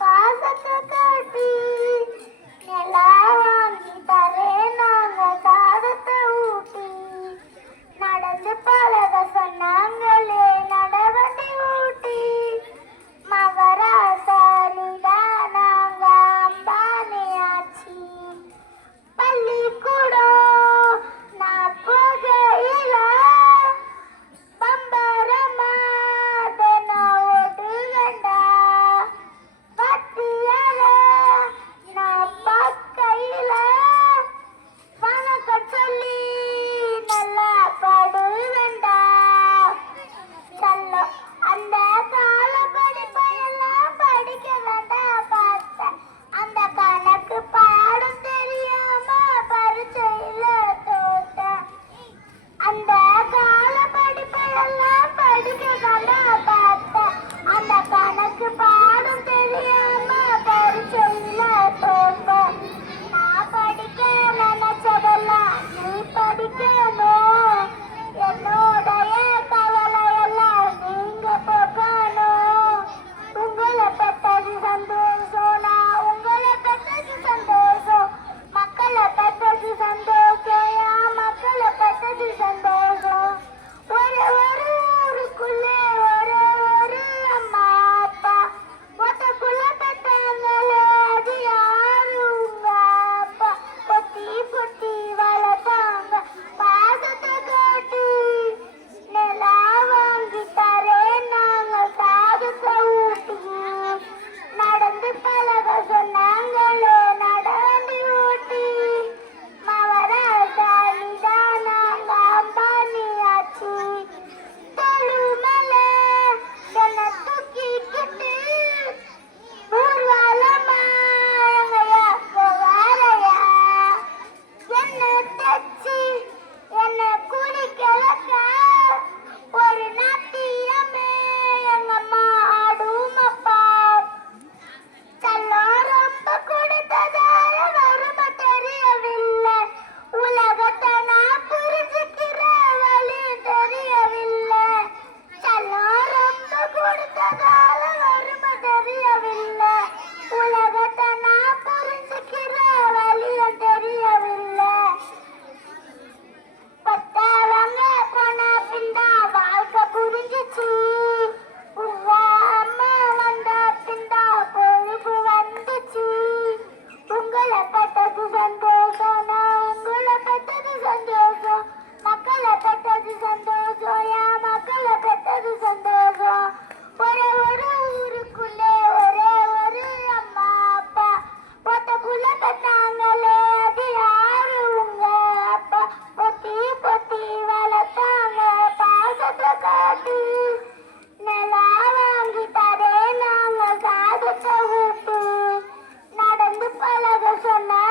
பாசத்தை காட்டி நிலா வாங்கி தரேன் நாங்க சாதத்தை ஊட்டி நடந்து பழக சொன்னாங்களே நடவண்டி ஊட்டி மகராசாலிதான் நாங்க அம்பானியாச்சி பள்ளிக்கூடம் நான் போகையில பம்பரமா தினம் ஓட்டுவேண்டா பத்தியால நான் பார்க்கையில வணக்கம் சொல்லி நல்லா பாடுவேண்டா சொல்லும் அந்த கால படிப்பையெல்லாம் படிக்க வேண்டாம் பார்த்தேன் அந்த கணக்கு பாடம் தெரியாம பரீட்சையில தோத்தேன் அந்த கால படிப்பையெல்லாம் படிக்க வேண்டாம் பார்த்தேன் அந்த கணக்கு பாடம் தெரியாம பரீட்சையில தோத்தேன் நான் படிக்க நினைச்சதெல்லாம் நீ படிக்கணும் என்னுடைய கவலையெல்லாம் நீங்க போக்கணும் உங்களை பெற்றது சந்தோஷம் நான் உங்களை பெற்றது சந்தோஷம் மக்களை பெற்றது சந்தோஷம் என் மக்களை பெற்றது சந்தோஷம் ஒரு ஊருக்குள்ளே ஒரு அம்மா அப்பா மொத்தக்குள்ள பெற்றாங்களே அது யாரு உங்க அப்பா பொத்தி பொத்தி வளர்த்தாங்க பாசத்தை காட்டி நிலா வாங்கி தரேன் நாங்க சாதத்தை ஊட்டி நடந்து பழக சொன்னாங்களே நடவண்டி ஊட்டி மவராசாலிதான் நாங்க அம்பானியாச்சி தொழுமலை என்னை தூக்கிக்கிட்டு ஊர்வலமா எங்கயா போவாரையா என்னை தச்சு என்னை குளிக்கலக்க ஒரு நாட்டியமே எங்கம்மா ஆடுமப்பா செல்லம் ரொம்ப கொடுத்ததால வறுமை தெரியவில்லை உலகத்தை நான் புரிஞ்சுக்கிற வழி தெரியவில்லை செல்லம் ரொம்ப கொடுத்ததால வறுமை தெரியவில்லை உலகத்தை நான் புரிஞ்சுக்கிற வழியும் தெரியவில்லை பத்தவங்க போன பின்தா வாழ்க்கை புரிஞ்சிச்சு உங்க அம்மா வந்த பின்தா பொழுது வந்துச்சு உங்களை பெற்றது சந்தோஷம் நான் உங்களை பெற்றது சந்தோஷம் மக்களை பெற்றது சந்தோஷம் என் மக்களை பெற்றது சந்தோஷம் ஒரு ஊருக்குள்ளே ஒரு அம்மா அப்பா பொத்தக்குள்ள பெற்றாங்களே அது யாரு உங்க அப்பா பொத்தி பொத்தி வளர்த்தாங்க பாசத்தை காட்டி நிலா வாங்கி தரேன் நாங்க சாதத்தை ஊட்டி நடந்து பழக சொன்னா